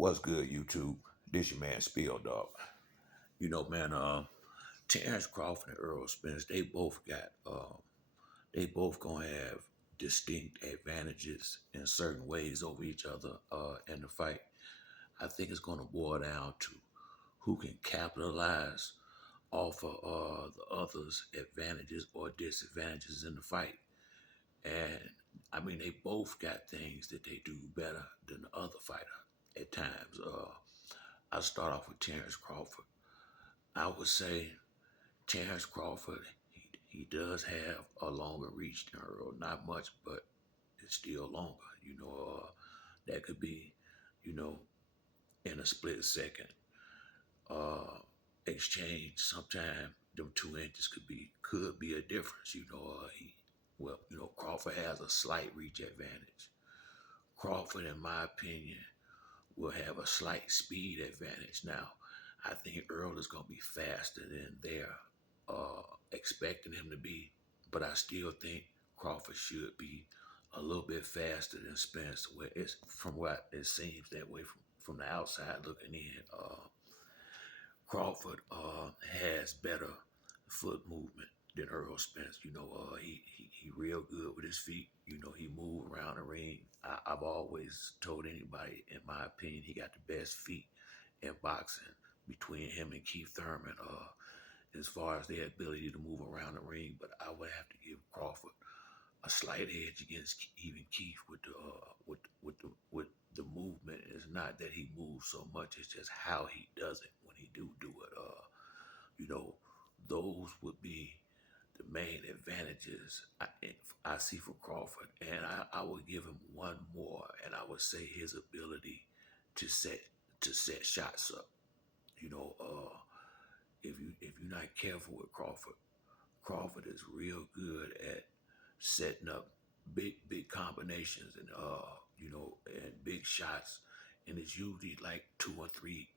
What's good, YouTube? This your man Spill Dog. Man, Terrence Crawford and Earl Spence, they both gonna have distinct advantages in certain ways over each other in the fight. I think it's gonna boil down to who can capitalize off of the other's advantages or disadvantages in the fight. And I mean, they both got things that they do better than the other fighter at times. I'll start off with Terrence Crawford. I would say Terrence Crawford, he does have a longer reach than Earl. Not much, but it's still longer. That could be, you know, in a split second uh, exchange. Sometime them 2 inches could be a difference. Crawford has a slight reach advantage. Crawford, in my opinion, will have a slight speed advantage. Now, I think Earl is going to be faster than they're expecting him to be, but I still think Crawford should be a little bit faster than Spence. Where it's from what it seems that way from the outside looking in. Crawford has better foot movement than Earl Spence. He real good with his feet. He move around the ring. I've always told anybody, in my opinion, he got the best feet in boxing between him and Keith Thurman. As far as their ability to move around the ring, but I would have to give Crawford a slight edge against even Keith with the movement. It's not that he moves so much; it's just how he does it when he do it. You know, those would be the main advantages I see for Crawford, and I would give him one more, and I would say his ability to set shots up. You know, if you're not careful with Crawford, Crawford is real good at setting up big combinations and big shots, and it's usually like two or three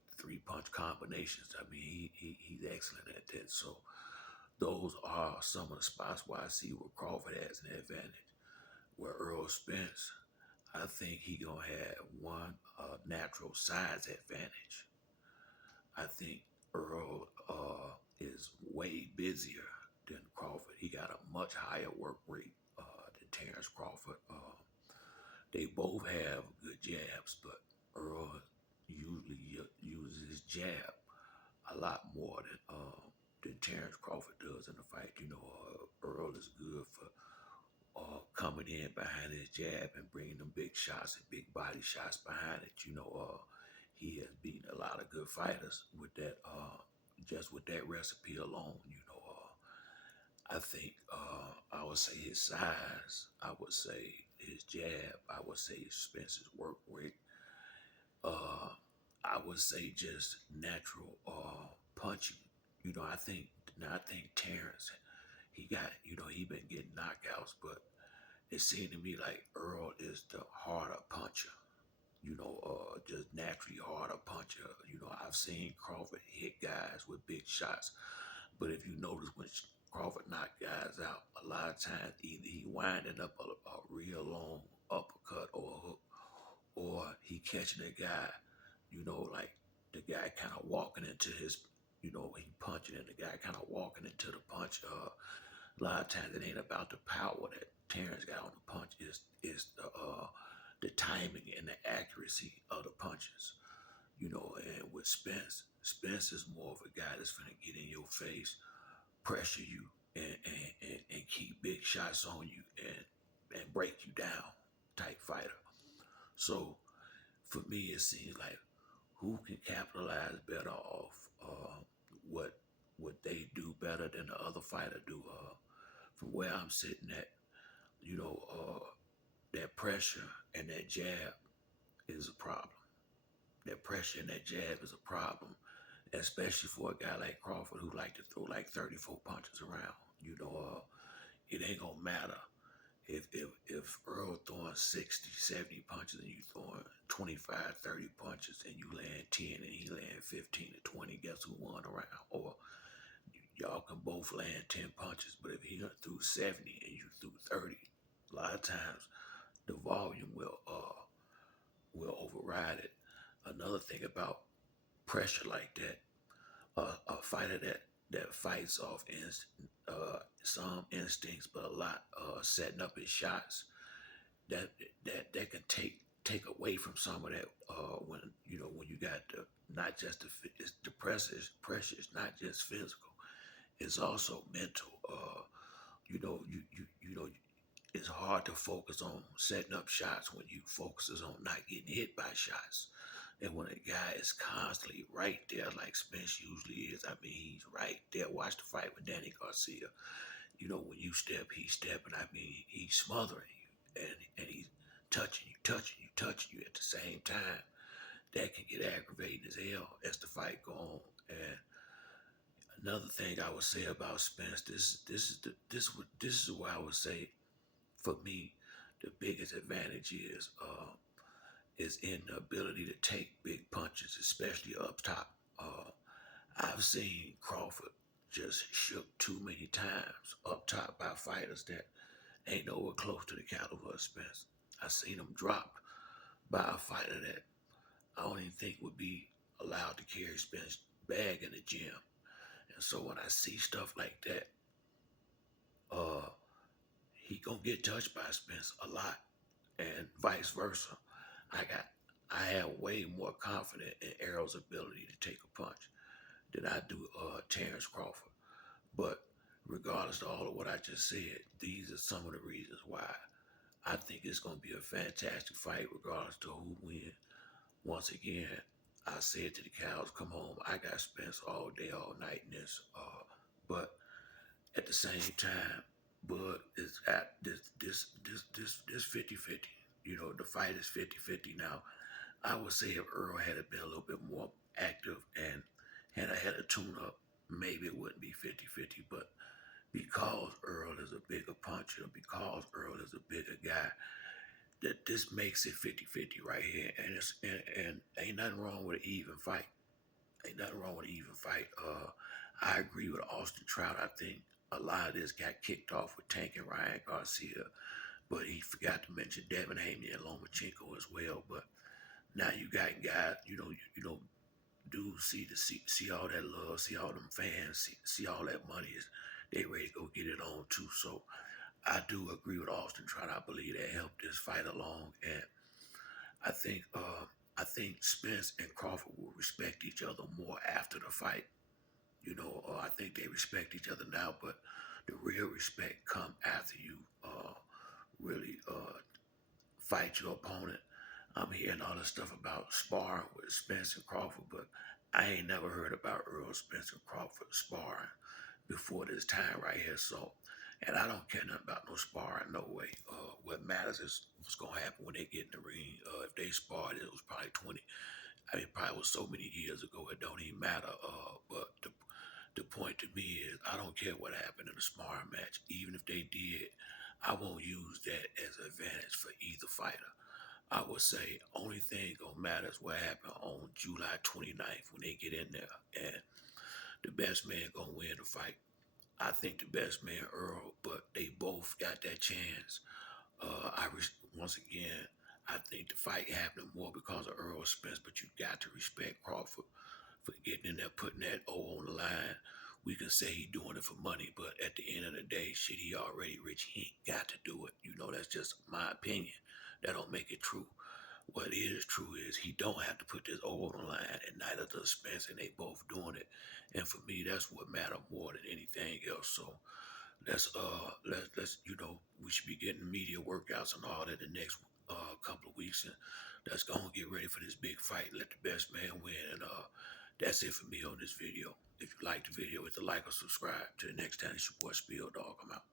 punch combinations. I mean, he's excellent at that. So those are some of the spots where I see where Crawford has an advantage. Where Earl Spence, I think he gonna have one natural size advantage. I think Earl is way busier than Crawford. He got a much higher work rate than Terrence Crawford. They both have good jabs, but Earl usually uses his jab a lot more than Terrence Crawford does in the fight. Earl is good for coming in behind his jab and bringing them big shots and big body shots behind it. He has beaten a lot of good fighters with that, just with that recipe alone. I think I would say his size, I would say his jab, I would say Spencer's work rate. Uh, I would say just natural punching. I think Terrence, he been getting knockouts, but it seemed to me like Earl is the harder puncher. Just naturally harder puncher. I've seen Crawford hit guys with big shots, but if you notice when Crawford knocked guys out, a lot of times either he winding up a real long uppercut or a hook, or he catching a guy, like the guy kind of walking into his, he punching and the guy kind of walking into the punch. A lot of times it ain't about the power that Terrence got on the punch. Is the timing and the accuracy of the punches. And with Spence is more of a guy that's gonna get in your face, pressure you, and keep big shots on you and break you down type fighter. So for me, it seems like who can capitalize better off what they do better than the other fighter do. From where I'm sitting at, that pressure and that jab is a problem. That pressure and that jab is a problem, especially for a guy like Crawford who like to throw like 34 punches around. It ain't gonna matter if Earl throwing 60, 70 punches and you throwing 25, 30 punches and you land 10 and he land 15 to 20, guess who won the round? Or y'all can both land 10 punches, but if he done threw 70 and you threw 30, a lot of times the volume will override it. Another thing about pressure like that, a fighter that fights off some instincts, but a lot setting up his shots. That that can take away from some of that. When when you got not just the pressure is not just physical. It's also mental. You know it's hard to focus on setting up shots when you focuses on not getting hit by shots. And when a guy is constantly right there, like Spence usually is, I mean, he's right there. Watch the fight with Danny Garcia. When you step, he's stepping. I mean, he's smothering you, and he's touching you at the same time. That can get aggravating as hell as the fight go on. And another thing I would say about Spence, this is why I would say for me, the biggest advantage is in the ability to take big punches, especially up top. I've seen Crawford just shook too many times up top by fighters that ain't nowhere close to the caliber of Spence. I seen him dropped by a fighter that I don't even think would be allowed to carry Spence bag in the gym. And so when I see stuff like that, uh, he gonna get touched by Spence a lot, and vice versa. I have way more confidence in Errol's ability to take a punch than I do Terrence Crawford. But regardless of all of what I just said, these are some of the reasons why I think it's going to be a fantastic fight, regardless to who wins. Once again, I said to the cows, come home. I got Spence all day, all night in this. But at the same time, Bud is at this 50-50. The fight is 50-50 now. I would say if Earl had been a little bit more active and had a tune up, maybe it wouldn't be 50-50. But because Earl is a bigger puncher, because Earl is a bigger guy, that this makes it 50-50 right here. And ain't nothing wrong with an even fight. Ain't nothing wrong with an even fight. I agree with Austin Trout. I think a lot of this got kicked off with Tank and Ryan Garcia, but he forgot to mention Devin Haney and Lomachenko as well. But now you got guys, dudes see all that love, see all them fans, see all that money is they ready to go get it on too. So I do agree with Austin Trout. I believe that helped this fight along, and I think Spence and Crawford will respect each other more after the fight. I think they respect each other now, but the real respect come after you really fight your opponent. I'm hearing all this stuff about sparring with Spence and Crawford, but I ain't never heard about Earl Spence and Crawford sparring before this time right here. So, and I don't care nothing about no sparring, no way. What matters is what's gonna happen when they get in the ring. If they sparred, it was probably 20. I mean, probably was so many years ago, it don't even matter. But the point to me is, I don't care what happened in a sparring match. Even if they did, I won't use that as an advantage for either fighter. I would say only thing gonna matter is what happened on July 29th when they get in there, and the best man gonna win the fight. I think the best man Earl, but they both got that chance. Once again, I think the fight happened more because of Earl Spence, but you got to respect Crawford for getting in there, putting that O on the line. We can say he doing it for money, but at the end of the day, shit, he already rich. He ain't got to do it. That's just my opinion. That don't make it true. What is true is he don't have to put this O on the line, and neither does Spence, and they both doing it. And for me, that's what matter more than anything else. So let's we should be getting media workouts and all that the next couple of weeks, and let's go and get ready for this big fight. Let the best man win, and that's it for me on this video. If you like the video, hit the like or subscribe. Till the next time, it's your boy Spill Dog. I'm out.